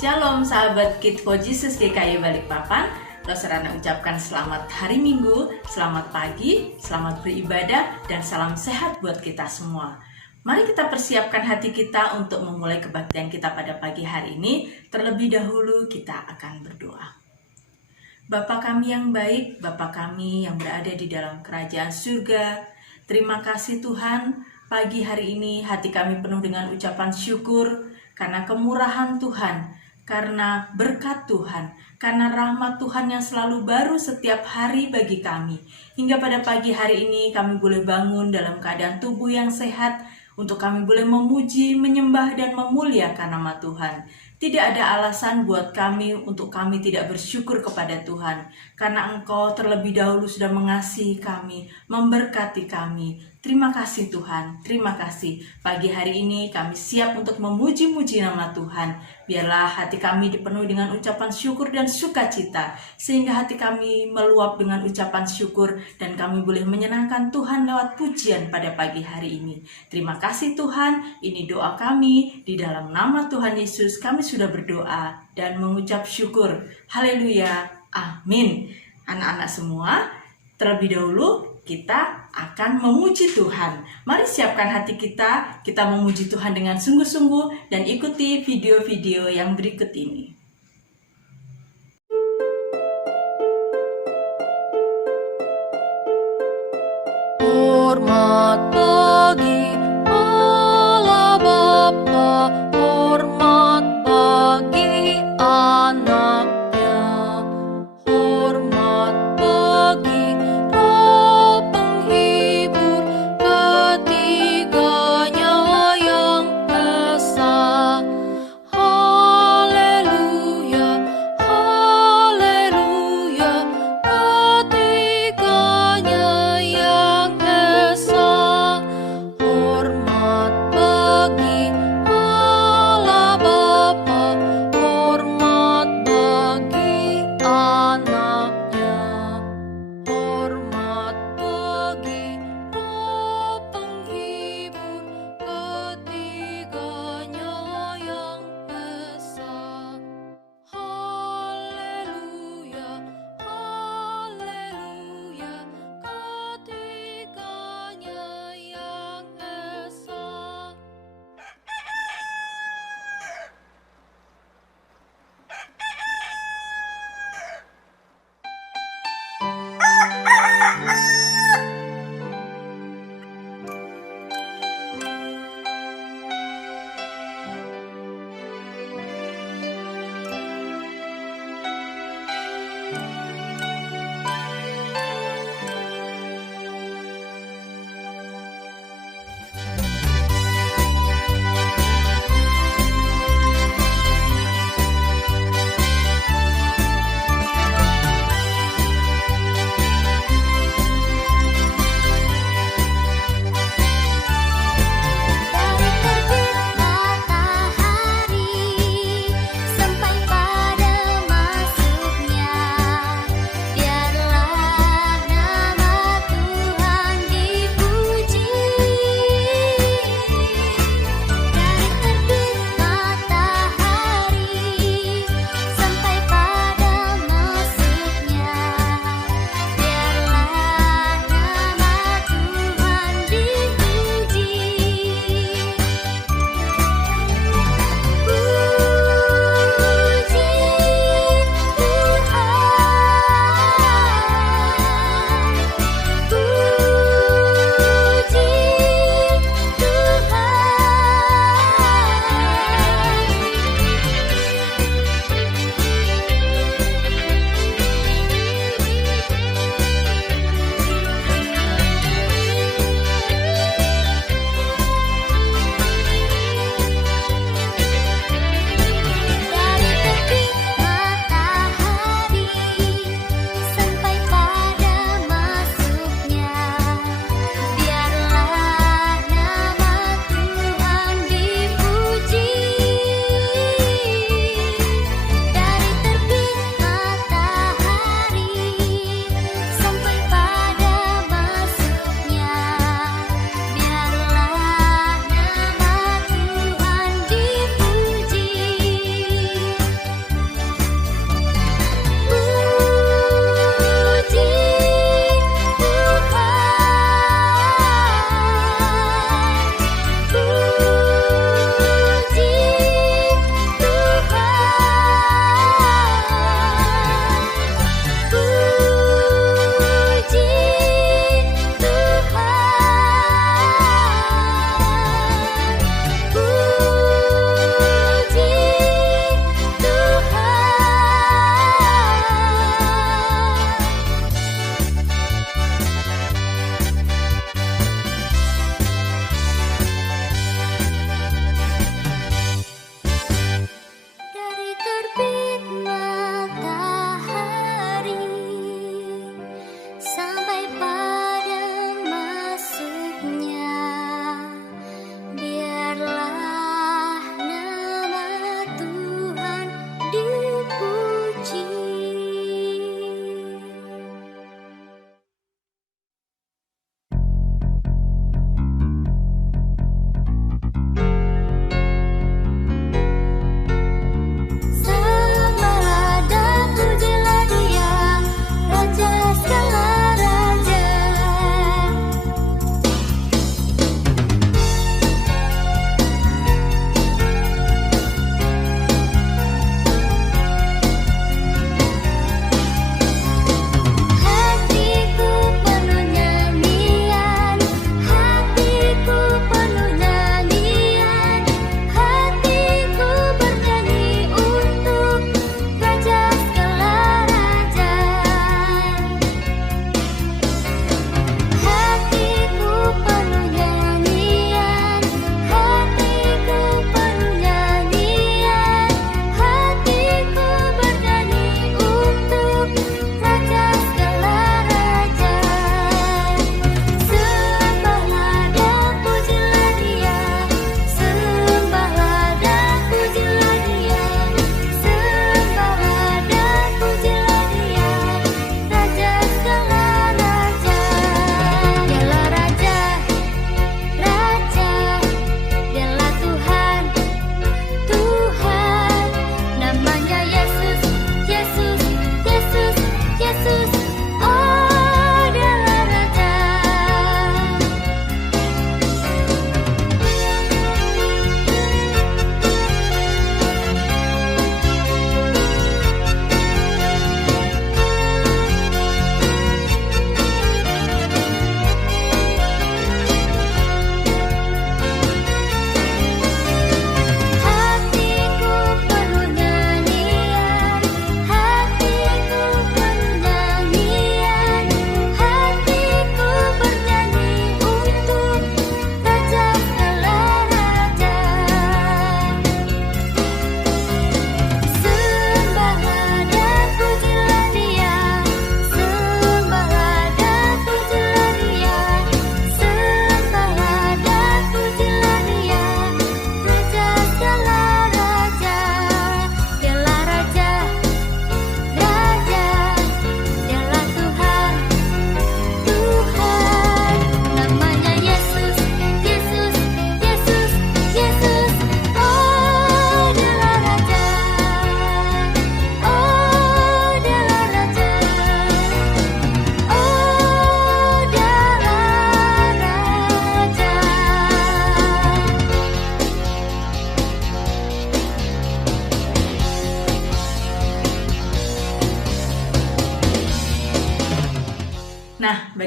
Shalom sahabat Kid for Jesus GKI Balikpapan. Rosrana ucapkan selamat hari Minggu, selamat pagi, selamat beribadah, dan salam sehat buat kita semua. Mari kita persiapkan hati kita untuk memulai kebaktian kita pada pagi hari ini. Terlebih dahulu kita akan berdoa. Bapa kami yang baik, Bapa kami yang berada di dalam kerajaan surga, terima kasih Tuhan, pagi hari ini hati kami penuh dengan ucapan syukur karena kemurahan Tuhan, karena berkat Tuhan, karena rahmat Tuhan yang selalu baru setiap hari bagi kami. Hingga pada pagi hari ini kami boleh bangun dalam keadaan tubuh yang sehat, untuk kami boleh memuji, menyembah, dan memuliakan nama Tuhan. Tidak ada alasan buat kami untuk kami tidak bersyukur kepada Tuhan, karena Engkau terlebih dahulu sudah mengasihi kami, memberkati kami. Terima kasih Tuhan, terima kasih. Pagi hari ini kami siap untuk memuji-muji nama Tuhan. Biarlah hati kami dipenuhi dengan ucapan syukur dan sukacita, sehingga hati kami meluap dengan ucapan syukur dan kami boleh menyenangkan Tuhan lewat pujian pada pagi hari ini. Terima kasih Tuhan, ini doa kami. Di dalam nama Tuhan Yesus kami sudah berdoa dan mengucap syukur. Haleluya, amin. Anak-anak semua, terlebih dahulu kita akan memuji Tuhan. Mari siapkan hati kita memuji Tuhan dengan sungguh-sungguh dan ikuti video-video yang berikut ini. Hormat bagi Allah Bapa, hormat bagi anaknya, hormat bagi Roh penghibur, ketiganya yang esa. Haleluya, haleluya, ketiganya yang esa.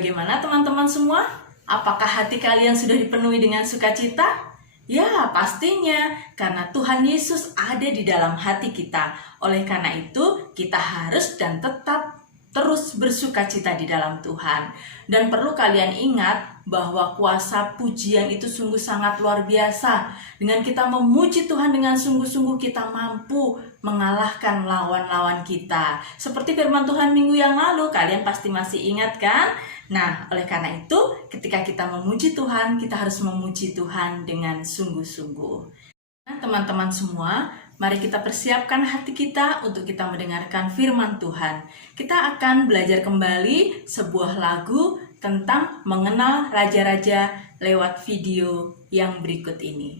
Bagaimana teman-teman semua? Apakah hati kalian sudah dipenuhi dengan sukacita? Ya, pastinya, karena Tuhan Yesus ada di dalam hati kita. Oleh karena itu, kita harus dan tetap terus bersukacita di dalam Tuhan. Dan perlu kalian ingat bahwa kuasa pujian itu sungguh sangat luar biasa. Dengan kita memuji Tuhan dengan sungguh-sungguh, kita mampu mengalahkan lawan-lawan kita. Seperti firman Tuhan minggu yang lalu, kalian pasti masih ingat kan? Nah, oleh karena itu, ketika kita memuji Tuhan, kita harus memuji Tuhan dengan sungguh-sungguh. Nah, teman-teman semua, mari kita persiapkan hati kita untuk kita mendengarkan firman Tuhan. Kita akan belajar kembali sebuah lagu tentang mengenal raja-raja lewat video yang berikut ini.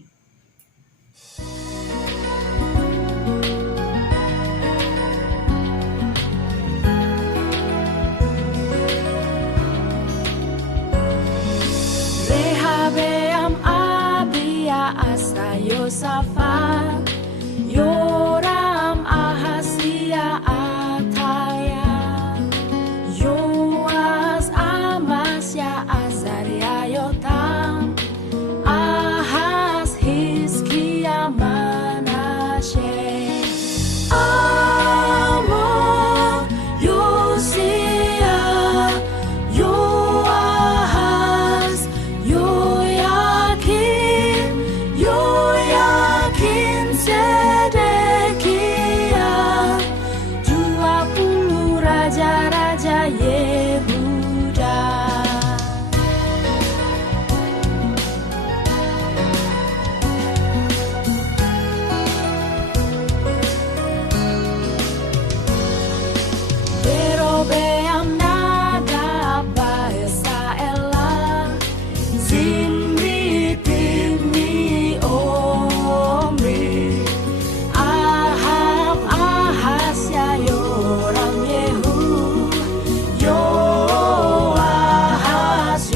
Rehabeam, Abia, Asa, Yosafat, Yoram, Ahasia, Ataya, Yoas, Amasya, Azaria, Yotam, Ahaz, Hizkia, Manasye, Amon, Yosia, Yoahaz, Yoyakin, Sedekia, 20 raja-raja Yehuda. Yerobeam, Nadab, Baasa, Ela, Zimri, Tibni, Omri, Ahab, Ahasya, Yoram, Yehu, Yoahaz,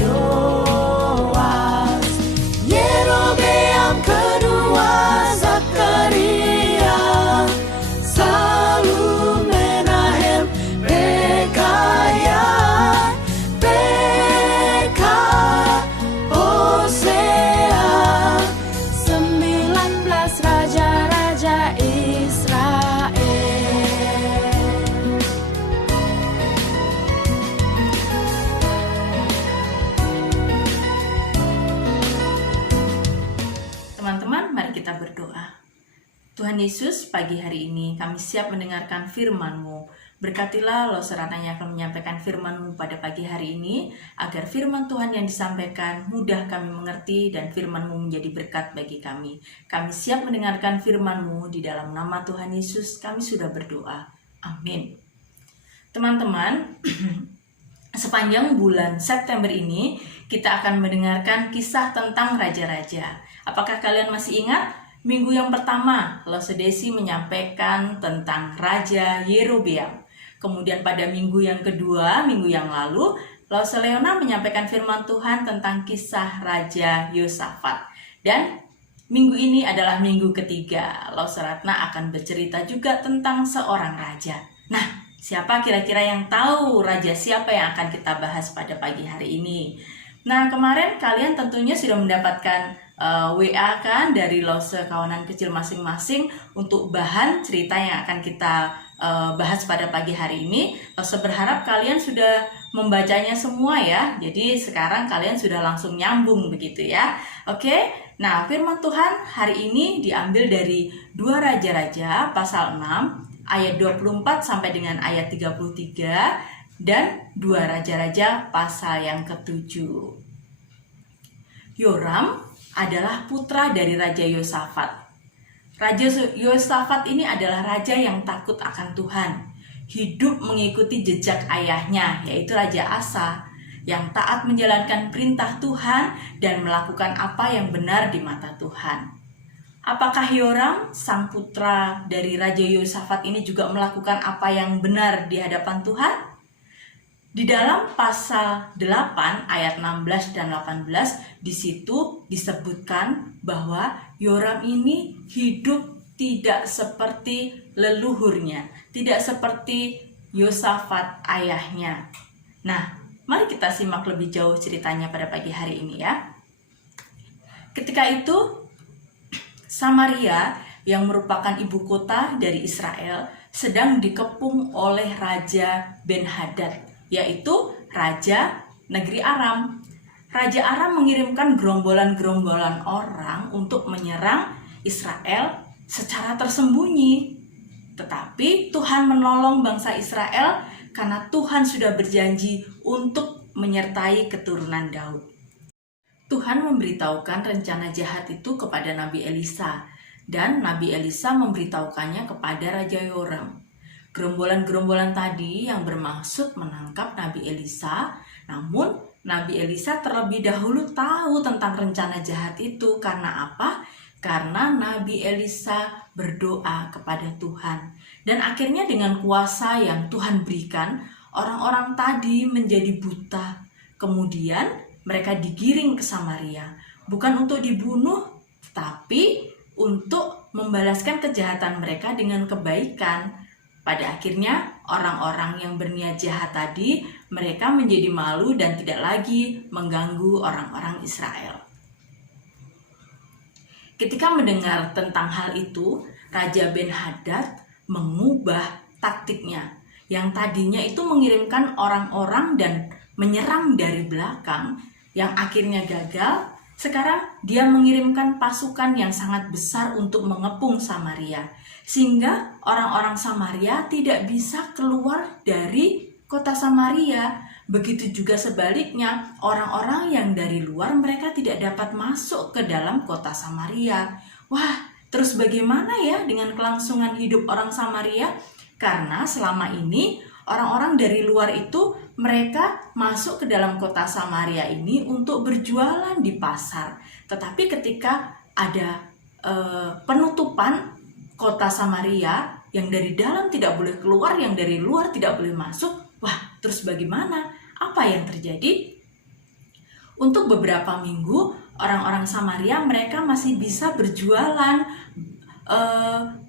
Yoas, Yerobeam kedua, Zakaria, Salum, Menahem, Pekaya, Peka, Hosea, 19 raja-raja Israel. Teman-teman, mari kita berdoa. Tuhan Yesus, pagi hari ini kami siap mendengarkan firman-Mu. Berkatilah Lo serananya akan menyampaikan firman-Mu pada pagi hari ini, agar firman Tuhan yang disampaikan mudah kami mengerti dan firman-Mu menjadi berkat bagi kami. Kami siap mendengarkan firman-Mu, di dalam nama Tuhan Yesus kami sudah berdoa. Amin. Teman-teman, sepanjang bulan September ini kita akan mendengarkan kisah tentang raja-raja. Apakah kalian masih ingat? Minggu yang pertama, Lose Desi menyampaikan tentang Raja Yerobeam. Kemudian pada minggu yang kedua, minggu yang lalu, Lose Leona menyampaikan firman Tuhan tentang kisah Raja Yosafat. Dan minggu ini adalah minggu ketiga, Lose Ratna akan bercerita juga tentang seorang raja. Nah, siapa kira-kira yang tahu raja siapa yang akan kita bahas pada pagi hari ini? Nah, kemarin kalian tentunya sudah mendapatkan WA kan dari Lose kawanan kecil masing-masing untuk bahan cerita yang akan kita bahas pada pagi hari ini. Lose berharap kalian sudah membacanya semua ya. Jadi sekarang kalian sudah langsung nyambung begitu ya. Oke. Nah, firman Tuhan hari ini diambil dari 2 Raja-Raja pasal 6 ayat 24 sampai dengan ayat 33 dan 2 Raja-Raja pasal yang ke-7. Yoram adalah putra dari Raja Yosafat. Raja Yosafat ini adalah raja yang takut akan Tuhan, hidup mengikuti jejak ayahnya, yaitu Raja Asa, yang taat menjalankan perintah Tuhan dan melakukan apa yang benar di mata Tuhan. Apakah Yoram, sang putra dari Raja Yosafat ini juga melakukan apa yang benar di hadapan Tuhan? Di dalam pasal 8 ayat 16 dan 18 di situ disebutkan bahwa Yoram ini hidup tidak seperti leluhurnya, tidak seperti Yosafat ayahnya. Nah, Mari kita simak lebih jauh ceritanya pada pagi hari ini ya. Ketika itu, Samaria yang merupakan ibu kota dari Israel sedang dikepung oleh Raja Ben-Hadad, yaitu Raja negeri Aram. Raja Aram mengirimkan gerombolan-gerombolan orang untuk menyerang Israel secara tersembunyi. Tetapi Tuhan menolong bangsa Israel karena Tuhan sudah berjanji untuk menyertai keturunan Daud. Tuhan memberitahukan rencana jahat itu kepada Nabi Elisa, dan Nabi Elisa memberitahukannya kepada Raja Yoram. Gerombolan-gerombolan tadi yang bermaksud menangkap Nabi Elisa, namun Nabi Elisa terlebih dahulu tahu tentang rencana jahat itu. Karena apa? Karena Nabi Elisa berdoa kepada Tuhan. Dan akhirnya dengan kuasa yang Tuhan berikan, orang-orang tadi menjadi buta. Kemudian mereka digiring ke Samaria, bukan untuk dibunuh, tetapi untuk membalaskan kejahatan mereka dengan kebaikan. Pada akhirnya orang-orang yang berniat jahat tadi, mereka menjadi malu dan tidak lagi mengganggu orang-orang Israel. Ketika mendengar tentang hal itu, Raja Ben-Hadad mengubah taktiknya. Yang tadinya itu mengirimkan orang-orang dan menyerang dari belakang, yang akhirnya gagal. Sekarang dia mengirimkan pasukan yang sangat besar untuk mengepung Samaria, sehingga orang-orang Samaria tidak bisa keluar dari kota Samaria. Begitu juga sebaliknya, orang-orang yang dari luar mereka tidak dapat masuk ke dalam kota Samaria. Wah, terus bagaimana ya dengan kelangsungan hidup orang Samaria? Karena selama ini orang-orang dari luar itu mereka masuk ke dalam kota Samaria ini untuk berjualan di pasar. Tetapi ketika ada penutupan kota Samaria, yang dari dalam tidak boleh keluar, yang dari luar tidak boleh masuk, wah, terus bagaimana? Apa yang terjadi? Untuk beberapa minggu, orang-orang Samaria mereka masih bisa berjualan,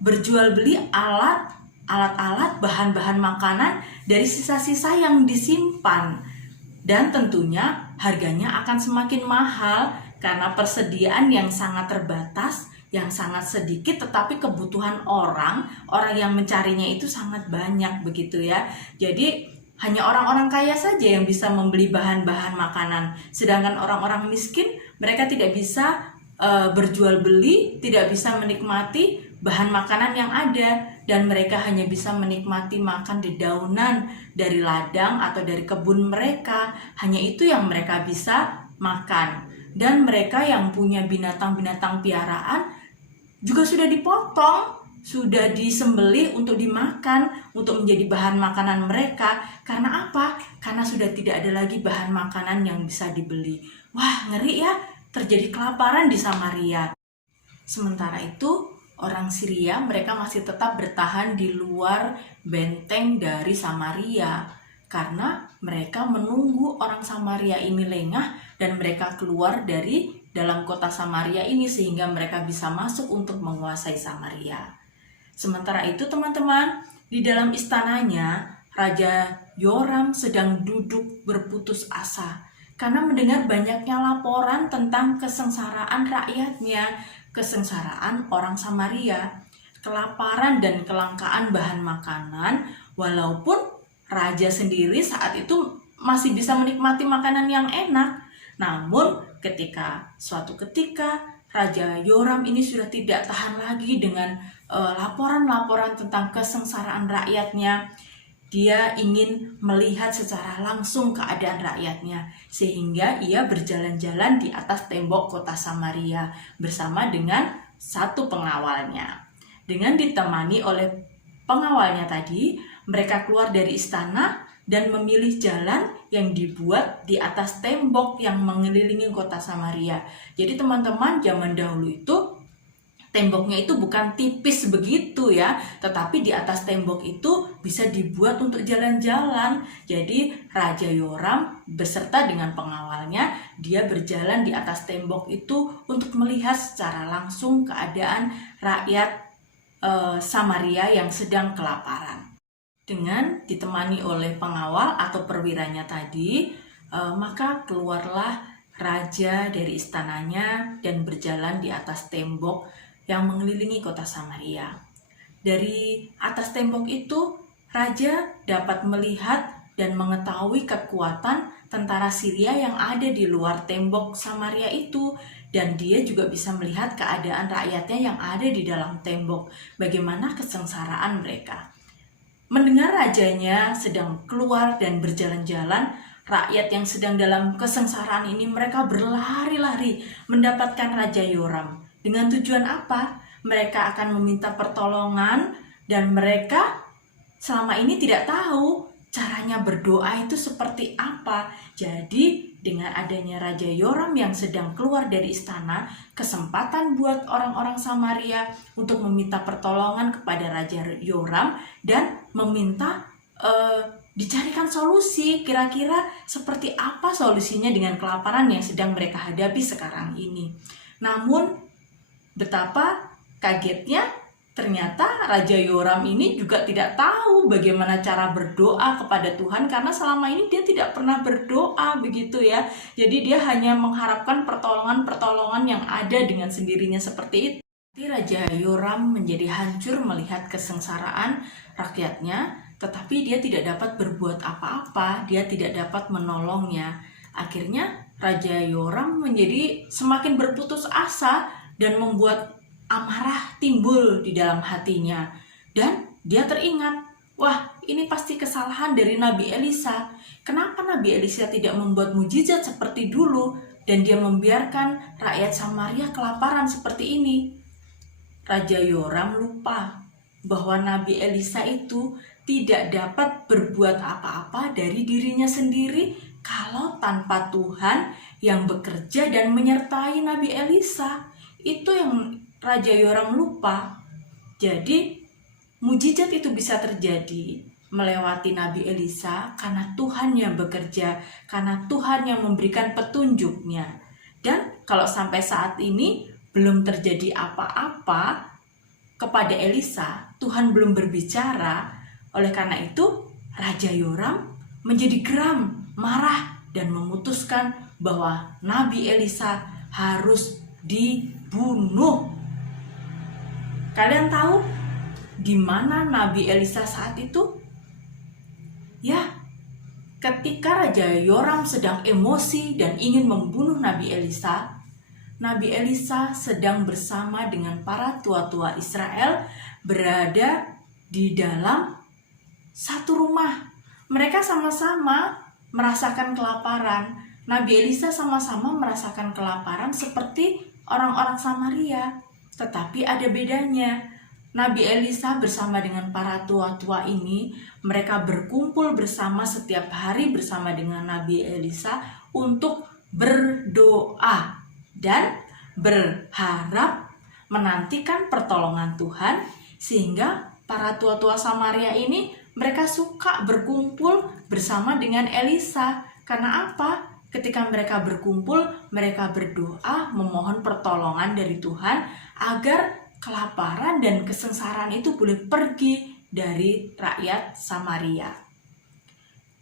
berjual beli alat-alat, bahan-bahan makanan dari sisa-sisa yang disimpan. Dan tentunya harganya akan semakin mahal karena persediaan yang sangat terbatas, yang sangat sedikit, tetapi kebutuhan orang yang mencarinya itu sangat banyak, begitu ya. Jadi hanya orang-orang kaya saja yang bisa membeli bahan-bahan makanan, sedangkan orang-orang miskin mereka tidak bisa berjual beli, tidak bisa menikmati bahan makanan yang ada, dan mereka hanya bisa menikmati makan dedaunan dari ladang atau dari kebun mereka. Hanya itu yang mereka bisa makan. Dan mereka yang punya binatang-binatang piaraan juga sudah dipotong, sudah disembelih untuk dimakan, untuk menjadi bahan makanan mereka. Karena apa? Karena sudah tidak ada lagi bahan makanan yang bisa dibeli. Wah, ngeri ya, terjadi kelaparan di Samaria. Sementara itu, orang Syria mereka masih tetap bertahan di luar benteng dari Samaria, karena mereka menunggu orang Samaria ini lengah dan mereka keluar dari dalam kota Samaria ini sehingga mereka bisa masuk untuk menguasai Samaria. Sementara itu teman-teman, di dalam istananya Raja Yoram sedang duduk berputus asa karena mendengar banyaknya laporan tentang kesengsaraan rakyatnya, kesengsaraan orang Samaria, kelaparan dan kelangkaan bahan makanan. Walaupun raja sendiri saat itu masih bisa menikmati makanan yang enak, namun suatu ketika Raja Yoram ini sudah tidak tahan lagi dengan laporan-laporan tentang kesengsaraan rakyatnya. Dia ingin melihat secara langsung keadaan rakyatnya, sehingga ia berjalan-jalan di atas tembok kota Samaria bersama dengan satu pengawalnya. Dengan ditemani oleh pengawalnya tadi, mereka keluar dari istana dan memilih jalan yang dibuat di atas tembok yang mengelilingi kota Samaria. Jadi teman-teman, zaman dahulu itu temboknya itu bukan tipis begitu ya, tetapi di atas tembok itu bisa dibuat untuk jalan-jalan. Jadi Raja Yoram beserta dengan pengawalnya, dia berjalan di atas tembok itu untuk melihat secara langsung keadaan rakyat Samaria yang sedang kelaparan. Dengan ditemani oleh pengawal atau perwiranya tadi, Maka keluarlah raja dari istananya dan berjalan di atas tembok yang mengelilingi kota Samaria. Dari atas tembok itu, raja dapat melihat dan mengetahui kekuatan tentara Syria yang ada di luar tembok Samaria itu. Dan dia juga bisa melihat keadaan rakyatnya yang ada di dalam tembok, bagaimana kesengsaraan mereka. Mendengar rajanya sedang keluar dan berjalan-jalan, rakyat yang sedang dalam kesengsaraan ini mereka berlari-lari mendapatkan Raja Yoram. Dengan tujuan apa? Mereka akan meminta pertolongan dan mereka selama ini tidak tahu caranya berdoa itu seperti apa. Jadi dengan adanya Raja Yoram yang sedang keluar dari istana, kesempatan buat orang-orang Samaria untuk meminta pertolongan kepada Raja Yoram dan meminta dicarikan solusi, kira-kira seperti apa solusinya dengan kelaparan yang sedang mereka hadapi sekarang ini. Namun betapa kagetnya, ternyata Raja Yoram ini juga tidak tahu bagaimana cara berdoa kepada Tuhan, karena selama ini dia tidak pernah berdoa begitu ya. Jadi dia hanya mengharapkan pertolongan-pertolongan yang ada dengan sendirinya seperti itu. Raja Yoram menjadi hancur melihat kesengsaraan rakyatnya, tetapi dia tidak dapat berbuat apa-apa, dia tidak dapat menolongnya. Akhirnya Raja Yoram menjadi semakin berputus asa dan membuat amarah timbul di dalam hatinya. Dan dia teringat, wah, ini pasti kesalahan dari Nabi Elisa. Kenapa Nabi Elisa tidak membuat mujizat seperti dulu dan dia membiarkan rakyat Samaria kelaparan seperti ini? Raja Yoram lupa bahwa Nabi Elisa itu tidak dapat berbuat apa-apa dari dirinya sendiri kalau tanpa Tuhan yang bekerja dan menyertai Nabi Elisa. Itu yang Raja Yoram lupa. Jadi mujizat itu bisa terjadi melewati Nabi Elisa karena Tuhan yang bekerja, karena Tuhan yang memberikan petunjuknya. Dan kalau sampai saat ini belum terjadi apa-apa kepada Elisa, Tuhan belum berbicara. Oleh karena itu, Raja Yoram menjadi geram, marah, dan memutuskan bahwa Nabi Elisa harus dibunuh. Kalian tahu di mana Nabi Elisa saat itu? Ya, ketika Raja Yoram sedang emosi dan ingin membunuh Nabi Elisa sedang bersama dengan para tua-tua Israel berada di dalam satu rumah. Mereka sama-sama merasakan kelaparan. Nabi Elisa sama-sama merasakan kelaparan seperti orang-orang Samaria. Tetapi ada bedanya. Nabi Elisa bersama dengan para tua-tua ini, mereka berkumpul bersama setiap hari bersama dengan Nabi Elisa untuk berdoa dan berharap menantikan pertolongan Tuhan, sehingga para tua-tua Samaria ini mereka suka berkumpul bersama dengan Elisa. Karena apa? Ketika mereka berkumpul, mereka berdoa memohon pertolongan dari Tuhan agar kelaparan dan kesengsaraan itu boleh pergi dari rakyat Samaria.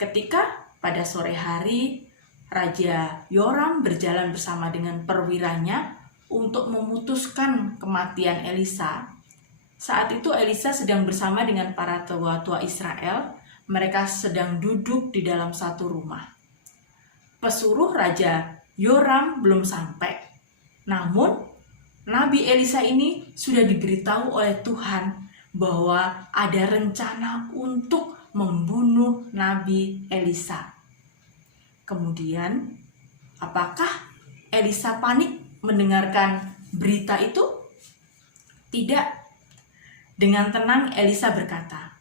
Ketika pada sore hari Raja Yoram berjalan bersama dengan perwiranya untuk memutuskan kematian Elisa. Saat itu Elisa sedang bersama dengan para tua-tua Israel. Mereka sedang duduk di dalam satu rumah. Pesuruh Raja Yoram belum sampai. Namun Nabi Elisa ini sudah diberitahu oleh Tuhan bahwa ada rencana untuk membunuh Nabi Elisa. Kemudian, apakah Elisa panik mendengarkan berita itu? Tidak. Dengan tenang Elisa berkata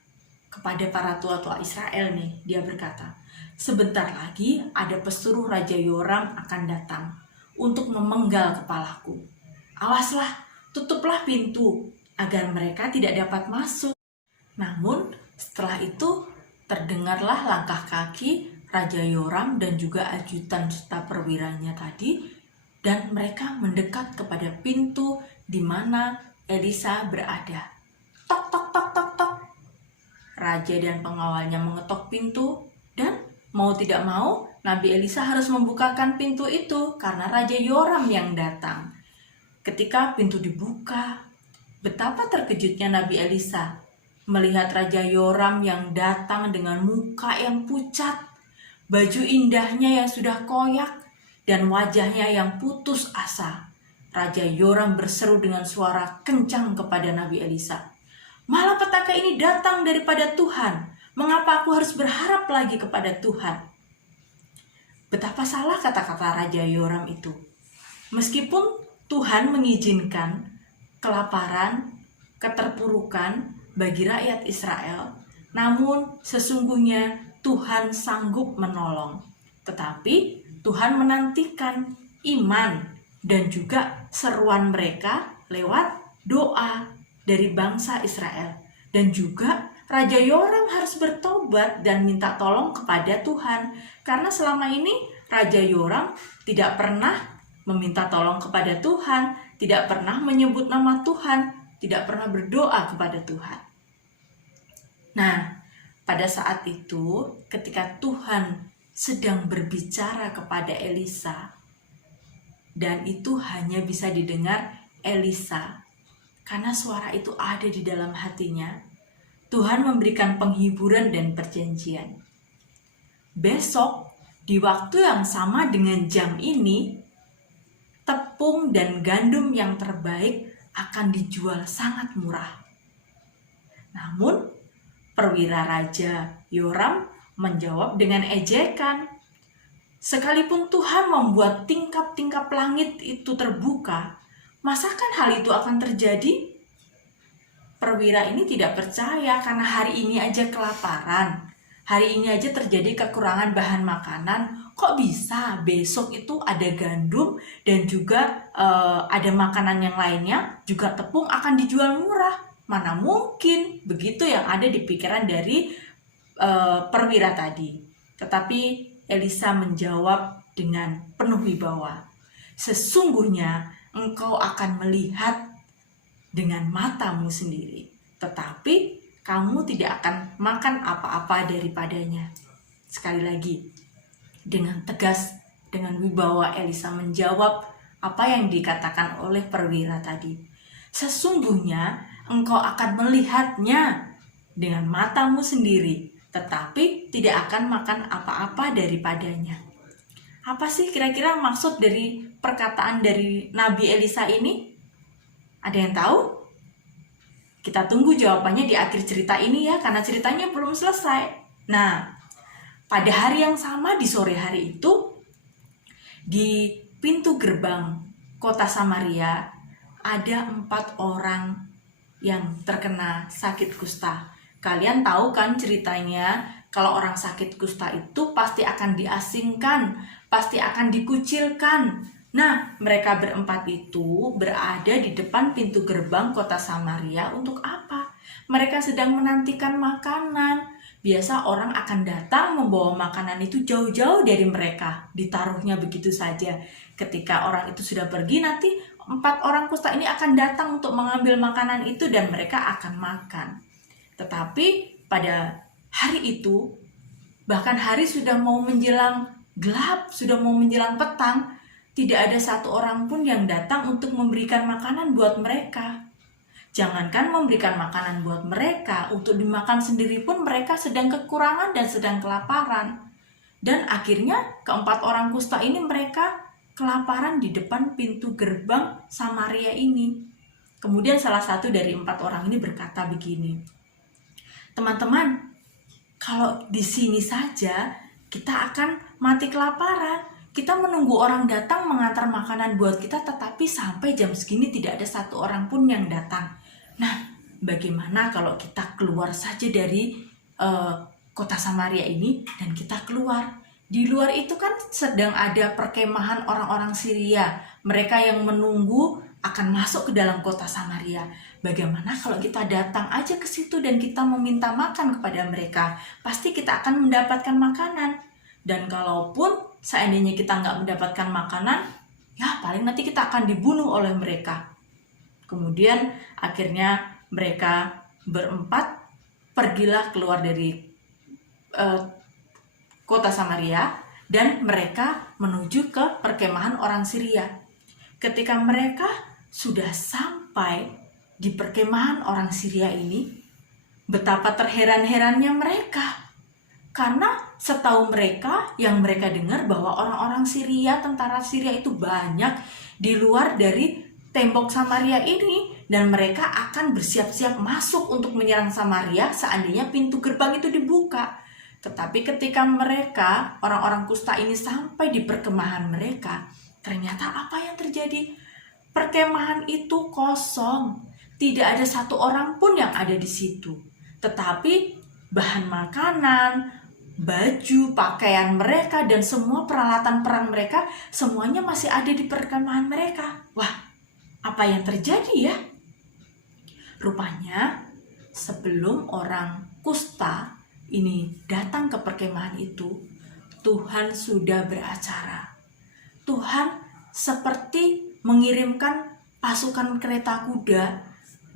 kepada para tua-tua Israel nih, dia berkata, sebentar lagi ada pesuruh Raja Yoram akan datang untuk memenggal kepalaku. Awaslah, tutuplah pintu agar mereka tidak dapat masuk. Namun setelah itu terdengarlah langkah kaki Raja Yoram dan juga ajutan serta perwiranya tadi, dan mereka mendekat kepada pintu di mana Elisa berada. Tok, tok, tok, tok, tok. Raja dan pengawalnya mengetok pintu dan Mau tidak mau, Nabi Elisa harus membukakan pintu itu karena Raja Yoram yang datang. Ketika pintu dibuka, betapa terkejutnya Nabi Elisa melihat Raja Yoram yang datang dengan muka yang pucat, baju indahnya yang sudah koyak, dan wajahnya yang putus asa. Raja Yoram berseru dengan suara kencang kepada Nabi Elisa, "Malapetaka ini datang daripada Tuhan. Mengapa aku harus berharap lagi kepada Tuhan?" Betapa salah kata-kata Raja Yoram itu. Meskipun Tuhan mengizinkan kelaparan, keterpurukan bagi rakyat Israel, namun sesungguhnya Tuhan sanggup menolong. Tetapi Tuhan menantikan iman dan juga seruan mereka lewat doa dari bangsa Israel. Dan juga Raja Yoram harus bertobat dan minta tolong kepada Tuhan. Karena selama ini Raja Yoram tidak pernah meminta tolong kepada Tuhan, tidak pernah menyebut nama Tuhan, tidak pernah berdoa kepada Tuhan. Nah, pada saat itu ketika Tuhan sedang berbicara kepada Elisa, dan itu hanya bisa didengar Elisa, karena suara itu ada di dalam hatinya, Tuhan memberikan penghiburan dan perjanjian. Besok, di waktu yang sama dengan jam ini, tepung dan gandum yang terbaik akan dijual sangat murah. Namun, perwira Raja Yoram menjawab dengan ejekan. Sekalipun Tuhan membuat tingkap-tingkap langit itu terbuka, masakan hal itu akan terjadi? Perwira ini tidak percaya karena hari ini aja kelaparan, hari ini aja terjadi kekurangan bahan makanan. Kok bisa besok itu ada gandum dan juga ada makanan yang lainnya, juga tepung akan dijual murah? Mana mungkin, begitu yang ada di pikiran dari perwira tadi. Tetapi Elisa menjawab dengan penuh wibawa, "Sesungguhnya engkau akan melihat dengan matamu sendiri, tetapi kamu tidak akan makan apa-apa daripadanya." Sekali lagi, dengan tegas, dengan wibawa Elisa menjawab apa yang dikatakan oleh perwira tadi. "Sesungguhnya engkau akan melihatnya dengan matamu sendiri, tetapi tidak akan makan apa-apa daripadanya." Apa sih kira-kira maksud dari perkataan dari Nabi Elisa ini? Ada yang tahu? Kita tunggu jawabannya di akhir cerita ini ya, karena ceritanya belum selesai. Nah, pada hari yang sama di sore hari itu, di pintu gerbang kota Samaria ada 4 orang yang terkena sakit kusta. Kalian tahu kan ceritanya, kalau orang sakit kusta itu pasti akan diasingkan, pasti akan dikucilkan. Nah, mereka berempat itu berada di depan pintu gerbang kota Samaria untuk apa? Mereka sedang menantikan makanan. Biasa orang akan datang membawa makanan itu jauh-jauh dari mereka, ditaruhnya begitu saja. Ketika orang itu sudah pergi, nanti 4 orang kusta ini akan datang untuk mengambil makanan itu dan mereka akan makan. Tetapi pada hari itu, bahkan hari sudah mau menjelang gelap, sudah mau menjelang petang, tidak ada satu orang pun yang datang untuk memberikan makanan buat mereka. Jangankan memberikan makanan buat mereka, untuk dimakan sendiri pun mereka sedang kekurangan dan sedang kelaparan. Dan akhirnya 4 orang kusta ini mereka kelaparan di depan pintu gerbang Samaria ini. Kemudian salah satu dari 4 orang ini berkata begini, "Teman-teman, kalau di sini saja kita akan mati kelaparan. Kita menunggu orang datang mengantar makanan buat kita, tetapi sampai jam segini tidak ada satu orang pun yang datang. Nah, bagaimana kalau kita keluar saja dari kota Samaria ini dan kita keluar? Di luar itu kan sedang ada perkemahan orang-orang Syria. Mereka yang menunggu akan masuk ke dalam kota Samaria. Bagaimana kalau kita datang aja ke situ dan kita meminta makan kepada mereka? Pasti kita akan mendapatkan makanan. Dan kalaupun seandainya kita nggak mendapatkan makanan, ya paling nanti kita akan dibunuh oleh mereka." Kemudian akhirnya mereka berempat pergilah keluar dari kota Samaria dan mereka menuju ke perkemahan orang Syria. Ketika mereka sudah sampai di perkemahan orang Syria ini, betapa terheran-herannya mereka. Karena setahu mereka, yang mereka dengar bahwa orang-orang Syria, tentara Syria itu banyak di luar dari tembok Samaria ini, dan mereka akan bersiap-siap masuk untuk menyerang Samaria seandainya pintu gerbang itu dibuka. Tetapi ketika mereka, orang-orang kusta ini sampai di perkemahan mereka, ternyata apa yang terjadi? Perkemahan itu kosong, tidak ada satu orang pun yang ada di situ. Tetapi bahan makanan, baju, pakaian mereka, dan semua peralatan perang mereka semuanya masih ada di perkemahan mereka. Wah, apa yang terjadi ya? Rupanya sebelum orang kusta ini datang ke perkemahan itu, Tuhan sudah beracara. Tuhan seperti mengirimkan pasukan kereta kuda,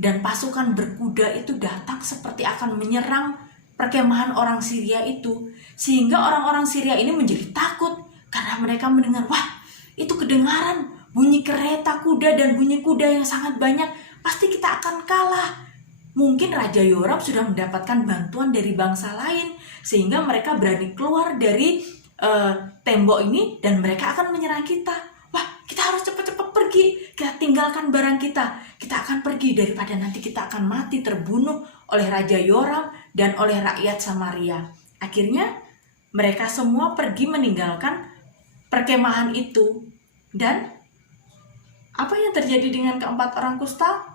dan pasukan berkuda itu datang seperti akan menyerang perkemahan orang Syria itu, sehingga orang-orang Syria ini menjadi takut karena mereka mendengar, wah, itu kedengaran bunyi kereta kuda dan bunyi kuda yang sangat banyak, pasti kita akan kalah. Mungkin Raja Yoram sudah mendapatkan bantuan dari bangsa lain, sehingga mereka berani keluar dari tembok ini dan mereka akan menyerang kita. Wah, kita harus cepat-cepat pergi, kita tinggalkan barang kita akan pergi daripada nanti kita akan mati terbunuh oleh Raja Yoram dan oleh rakyat Samaria. Akhirnya mereka semua pergi meninggalkan perkemahan itu. Dan apa yang terjadi dengan keempat orang kusta?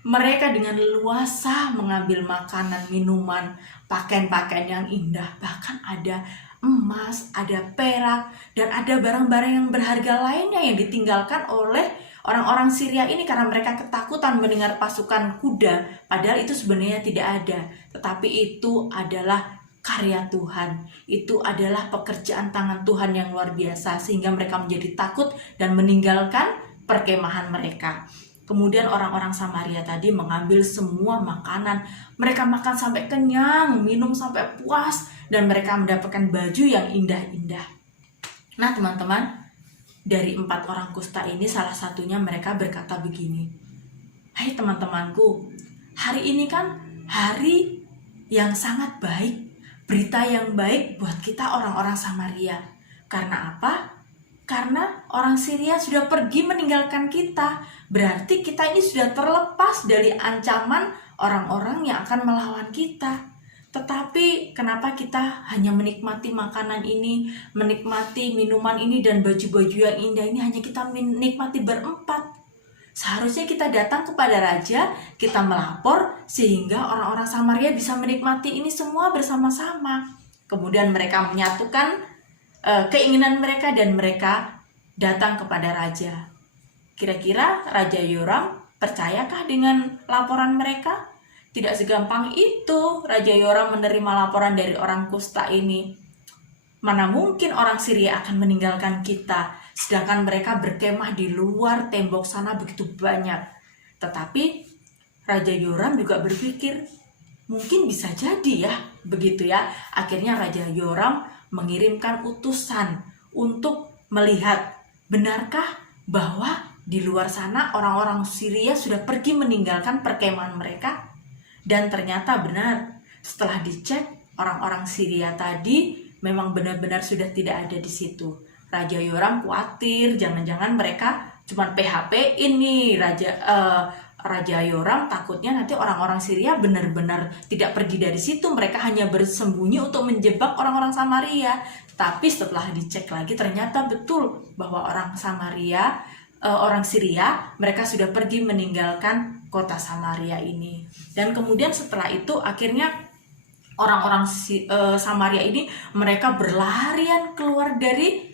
Mereka dengan leluasa mengambil makanan, minuman, pakaian-pakaian yang indah, bahkan ada emas, ada perak, dan ada barang-barang yang berharga lainnya yang ditinggalkan oleh orang-orang Syria ini karena mereka ketakutan mendengar pasukan kuda, padahal itu sebenarnya tidak ada. Tetapi itu adalah karya Tuhan, itu adalah pekerjaan tangan Tuhan yang luar biasa, sehingga mereka menjadi takut dan meninggalkan perkemahan mereka. Kemudian orang-orang Samaria tadi mengambil semua makanan, mereka makan sampai kenyang, minum sampai puas, dan mereka mendapatkan baju yang indah-indah. Nah teman-teman, dari 4 orang kusta ini salah satunya mereka berkata begini, hai teman-temanku, hari ini kan hari yang sangat baik, berita yang baik buat kita orang-orang Samaria. Karena apa? Karena orang Syria sudah pergi meninggalkan kita. Berarti kita ini sudah terlepas dari ancaman orang-orang yang akan melawan kita. Tetapi kenapa kita hanya menikmati makanan ini, menikmati minuman ini, dan baju-baju yang indah ini hanya kita menikmati berempat? Seharusnya kita datang kepada raja, kita melapor sehingga orang-orang Samaria bisa menikmati ini semua bersama-sama. Kemudian mereka menyatukan keinginan mereka dan mereka datang kepada raja. Kira-kira Raja Yoram percayakah dengan laporan mereka? Tidak segampang itu Raja Yoram menerima laporan dari orang kusta ini. Mana mungkin orang Syria akan meninggalkan kita, sedangkan mereka berkemah di luar tembok sana begitu banyak. Tetapi Raja Yoram juga berpikir, mungkin bisa jadi ya, begitu ya. Akhirnya Raja Yoram mengirimkan utusan untuk melihat benarkah bahwa di luar sana orang-orang Syria sudah pergi meninggalkan perkemahan mereka. Dan ternyata benar, setelah dicek orang-orang Syria tadi memang benar-benar sudah tidak ada di situ. Raja Yoram khawatir jangan-jangan mereka cuma PHP ini. Raja Yoram takutnya nanti orang-orang Syria benar-benar tidak pergi dari situ, mereka hanya bersembunyi untuk menjebak orang-orang Samaria. Tapi setelah dicek lagi ternyata betul bahwa orang Syria mereka sudah pergi meninggalkan kota Samaria ini. Dan kemudian setelah itu akhirnya orang-orang Samaria ini mereka berlarian keluar dari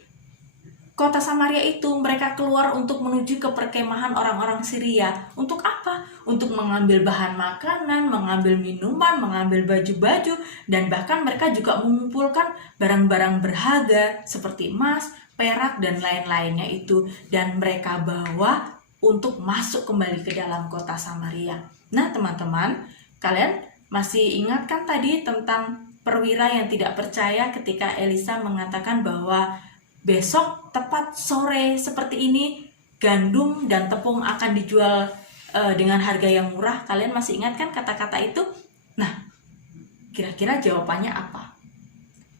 kota Samaria itu. Mereka keluar untuk menuju ke perkemahan orang-orang Syria. Untuk apa? Untuk mengambil bahan makanan, mengambil minuman, mengambil baju-baju, dan bahkan mereka juga mengumpulkan barang-barang berharga seperti emas, perak, dan lain-lainnya itu. Dan mereka bawa untuk masuk kembali ke dalam kota Samaria. Nah teman-teman, kalian masih ingat kan tadi tentang perwira yang tidak percaya ketika Elisa mengatakan bahwa besok tepat sore seperti ini gandum dan tepung akan dijual dengan harga yang murah. Kalian masih ingat kan kata-kata itu? Nah, kira-kira jawabannya apa?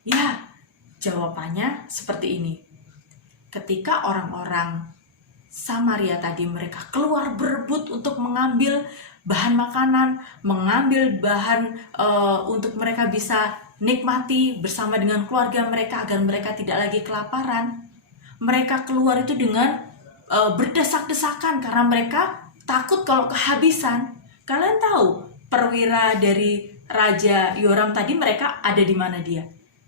Ya, jawabannya seperti ini. Ketika orang-orang Samaria tadi mereka keluar berebut untuk mengambil bahan makanan, mengambil bahan untuk mereka bisa nikmati bersama dengan keluarga mereka agar mereka tidak lagi kelaparan. Mereka keluar itu dengan berdesak-desakan karena mereka takut kalau kehabisan. Kalian tahu perwira dari Raja Yoram tadi mereka ada di mana dia?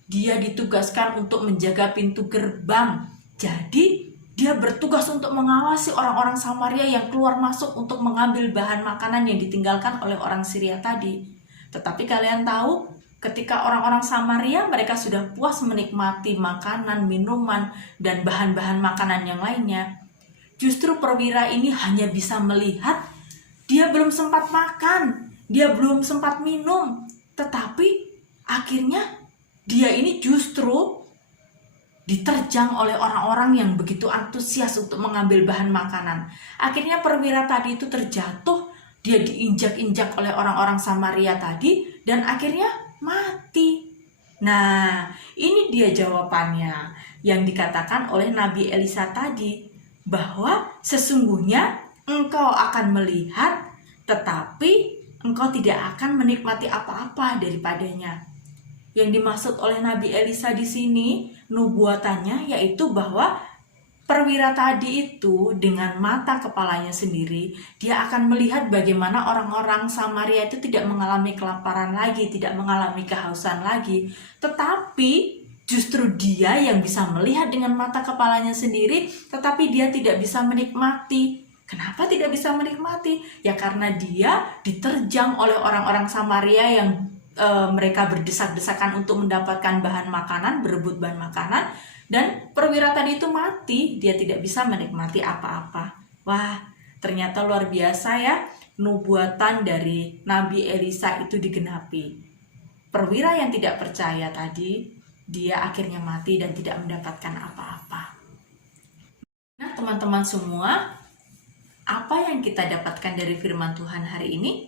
Dia ditugaskan untuk menjaga pintu gerbang. Jadi dia bertugas untuk mengawasi orang-orang Samaria yang keluar masuk untuk mengambil bahan makanan yang ditinggalkan oleh orang Syria tadi. Tetapi kalian tahu, ketika orang-orang Samaria mereka sudah puas menikmati makanan, minuman, dan bahan-bahan makanan yang lainnya, justru perwira ini hanya bisa melihat, dia belum sempat makan, dia belum sempat minum, tetapi akhirnya dia ini justru diterjang oleh orang-orang yang begitu antusias untuk mengambil bahan makanan. Akhirnya perwira tadi itu terjatuh, dia diinjak-injak oleh orang-orang Samaria tadi, dan akhirnya mati. Nah, ini dia jawabannya yang dikatakan oleh Nabi Elisa tadi, bahwa sesungguhnya engkau akan melihat, tetapi engkau tidak akan menikmati apa-apa daripadanya. Yang dimaksud oleh Nabi Elisa di sini, nubuatannya yaitu bahwa perwira tadi itu dengan mata kepalanya sendiri, dia akan melihat bagaimana orang-orang Samaria itu tidak mengalami kelaparan lagi, tidak mengalami kehausan lagi. Tetapi justru dia yang bisa melihat dengan mata kepalanya sendiri, tetapi dia tidak bisa menikmati. Kenapa tidak bisa menikmati? Ya karena dia diterjang oleh orang-orang Samaria yang mereka berdesak-desakan untuk mendapatkan bahan makanan, berebut bahan makanan, dan perwira tadi itu mati, dia tidak bisa menikmati apa-apa. Wah, ternyata luar biasa ya, nubuatan dari Nabi Elisa itu digenapi. Perwira yang tidak percaya tadi, dia akhirnya mati dan tidak mendapatkan apa-apa. Nah, teman-teman semua, apa yang kita dapatkan dari firman Tuhan hari ini?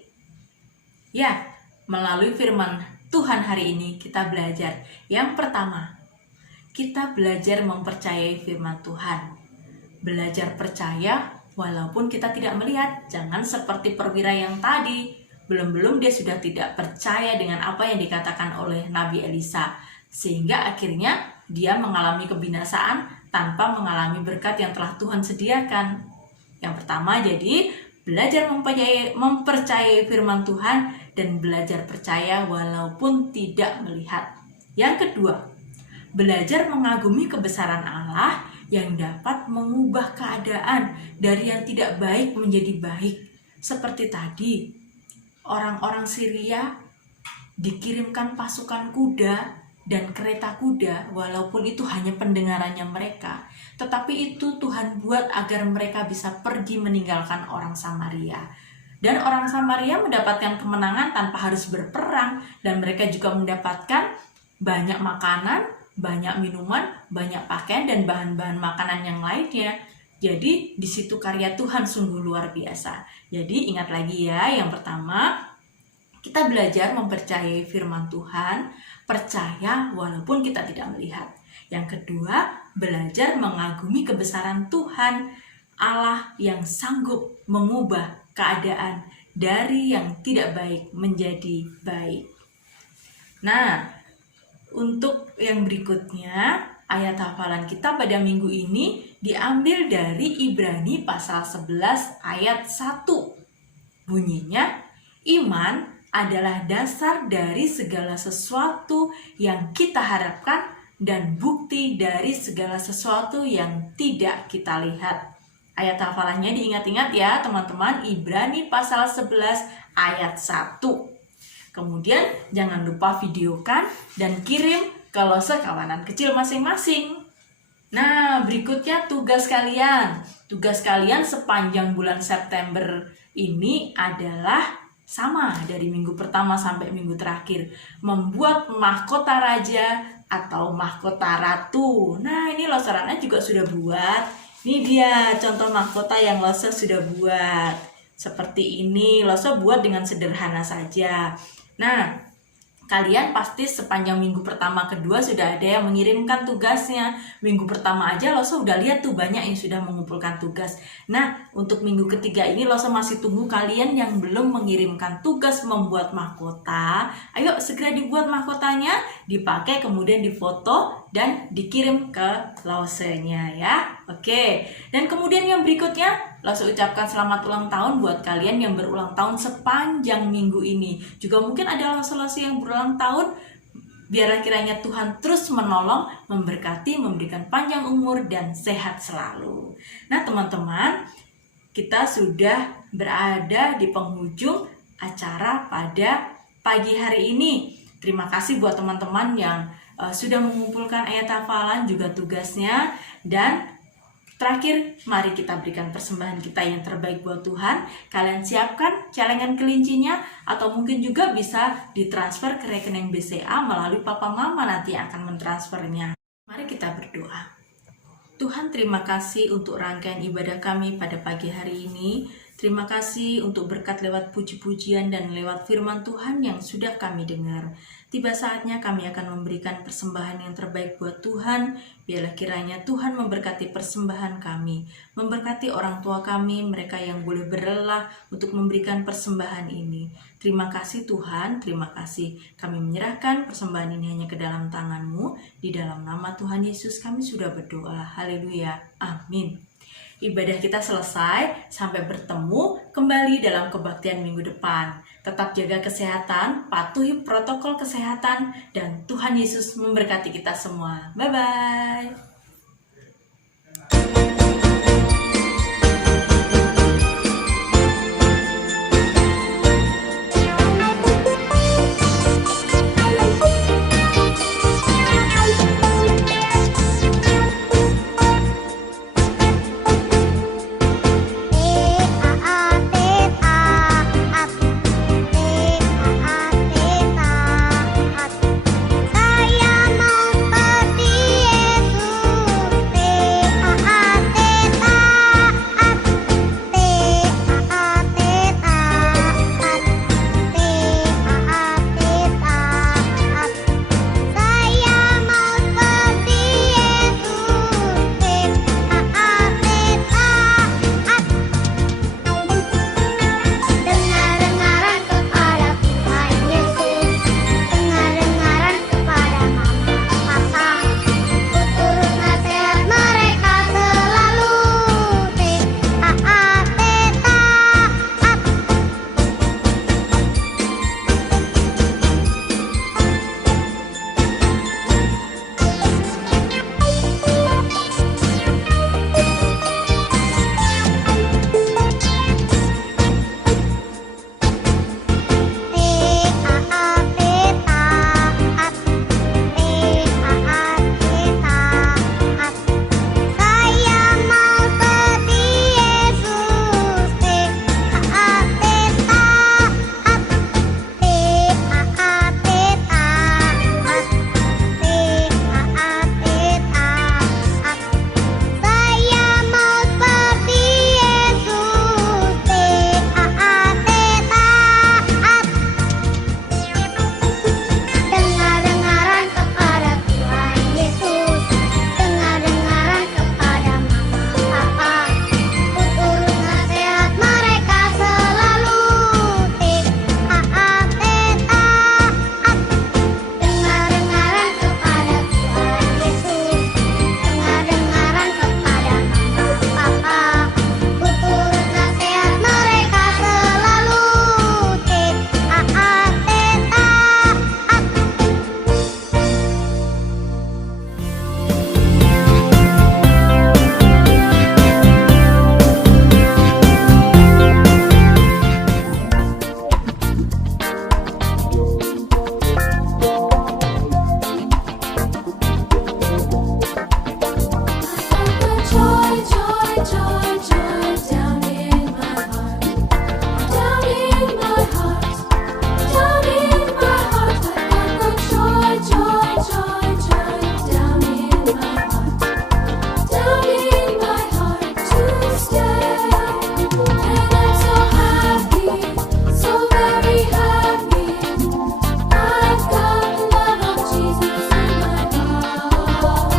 Ya, melalui firman Tuhan hari ini kita belajar. Yang pertama, kita belajar mempercayai firman Tuhan. Belajar percaya walaupun kita tidak melihat. Jangan seperti perwira yang tadi. Belum-belum dia sudah tidak percaya dengan apa yang dikatakan oleh Nabi Elisa. Sehingga akhirnya dia mengalami kebinasaan tanpa mengalami berkat yang telah Tuhan sediakan. Yang pertama jadi belajar mempercayai firman Tuhan dan belajar percaya walaupun tidak melihat. Yang kedua, belajar mengagumi kebesaran Allah yang dapat mengubah keadaan dari yang tidak baik menjadi baik. Seperti tadi, orang-orang Syria dikirimkan pasukan kuda dan kereta kuda, walaupun itu hanya pendengarannya mereka, tetapi itu Tuhan buat agar mereka bisa pergi meninggalkan orang Samaria. Dan orang Samaria mendapatkan kemenangan tanpa harus berperang, dan mereka juga mendapatkan banyak makanan, banyak minuman, banyak pakaian, dan bahan-bahan makanan yang lainnya. Jadi di situ karya Tuhan sungguh luar biasa. Jadi ingat lagi ya, yang pertama kita belajar mempercayai firman Tuhan, percaya walaupun kita tidak melihat. Yang kedua, belajar mengagumi kebesaran Tuhan, Allah yang sanggup mengubah keadaan dari yang tidak baik menjadi baik. Nah, untuk yang berikutnya, ayat hafalan kita pada minggu ini diambil dari Ibrani pasal 11 ayat 1. Bunyinya, iman adalah dasar dari segala sesuatu yang kita harapkan dan bukti dari segala sesuatu yang tidak kita lihat. Ayat hafalannya diingat-ingat ya teman-teman, Ibrani pasal 11 ayat 1. Kemudian jangan lupa videokan dan kirim ke loser kawanan kecil masing-masing. Nah, berikutnya tugas kalian. Tugas kalian sepanjang bulan September ini adalah sama dari minggu pertama sampai minggu terakhir, membuat mahkota raja atau mahkota ratu. Nah, ini Loso Rana juga sudah buat. Ini dia contoh mahkota yang Loso sudah buat. Seperti ini, Loso buat dengan sederhana saja. Nah, kalian pasti sepanjang minggu pertama kedua sudah ada yang mengirimkan tugasnya. Minggu pertama aja Loso udah lihat tuh banyak yang sudah mengumpulkan tugas. Nah, untuk minggu ketiga ini Loso masih tunggu kalian yang belum mengirimkan tugas membuat mahkota. Ayo segera dibuat mahkotanya, dipakai kemudian difoto dan dikirim ke Losonya ya. Oke. Dan kemudian yang berikutnya Loso ucapkan selamat ulang tahun buat kalian yang berulang tahun sepanjang minggu ini. Juga mungkin ada Loso-Loso yang berulang tahun. Biarlah kiranya Tuhan terus menolong, memberkati, memberikan panjang umur dan sehat selalu. Nah teman-teman, kita sudah berada di penghujung acara pada pagi hari ini. Terima kasih buat teman-teman yang sudah mengumpulkan ayat hafalan juga tugasnya. Dan terakhir, mari kita berikan persembahan kita yang terbaik buat Tuhan. Kalian siapkan celengan kelincinya atau mungkin juga bisa ditransfer ke rekening BCA melalui Papa Mama nanti akan mentransfernya. Mari kita berdoa. Tuhan, terima kasih untuk rangkaian ibadah kami pada pagi hari ini. Terima kasih untuk berkat lewat puji-pujian dan lewat firman Tuhan yang sudah kami dengar. Tiba saatnya kami akan memberikan persembahan yang terbaik buat Tuhan. Biarlah kiranya Tuhan memberkati persembahan kami, memberkati orang tua kami, mereka yang boleh berlelah untuk memberikan persembahan ini. Terima kasih Tuhan, terima kasih. Kami menyerahkan persembahan ini hanya ke dalam tangan-Mu. Di dalam nama Tuhan Yesus kami sudah berdoa. Haleluya. Amin. Ibadah kita selesai, sampai bertemu kembali dalam kebaktian minggu depan. Tetap jaga kesehatan, patuhi protokol kesehatan, dan Tuhan Yesus memberkati kita semua. Bye-bye.